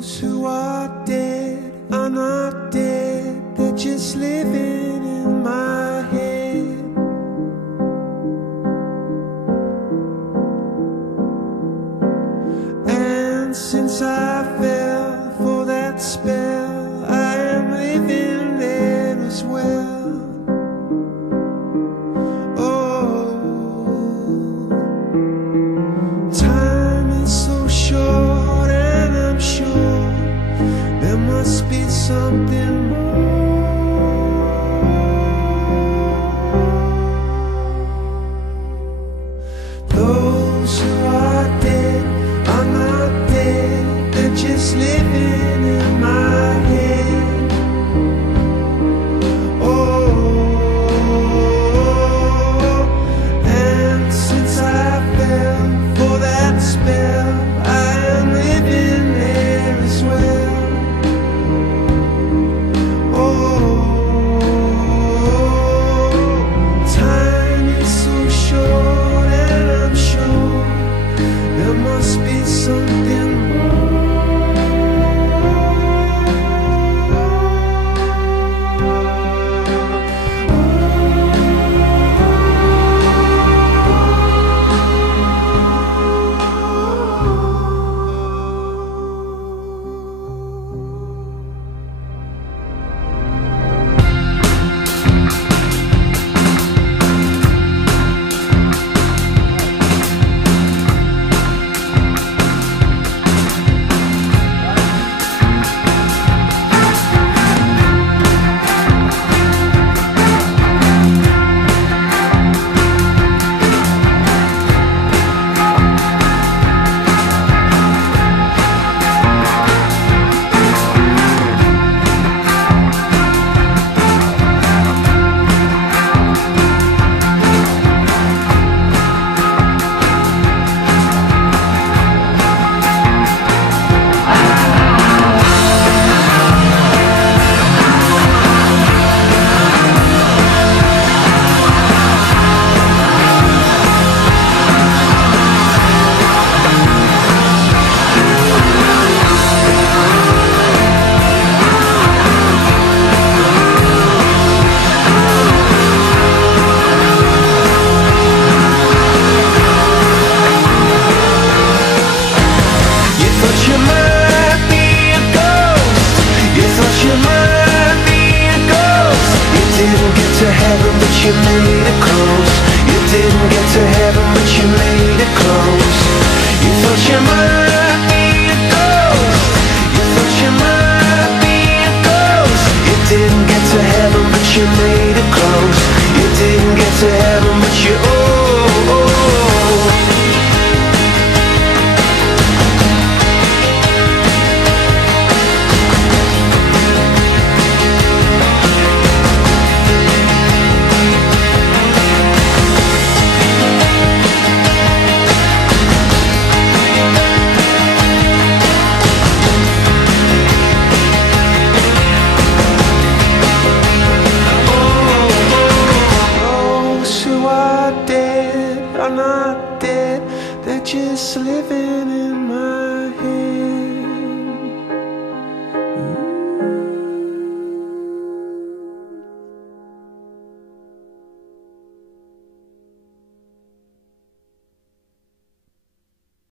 Those who are dead are not dead, they're just living in my head. And since I fell for that spell, I am living there as well. Oh, time is so short, and I'm sure there must be something more. Those who are dead are not dead, they're just living in my head. Oh, and since I fell for that spell, I am living there as well. Oh, time is so short, and I'm sure there must be something more. You made it close. You didn't get to heaven, but you made it close. You thought you might be a ghost. You thought you might be a ghost. You didn't get to heaven, but you made it close. You didn't get to heaven, but you are not dead, they're just living in my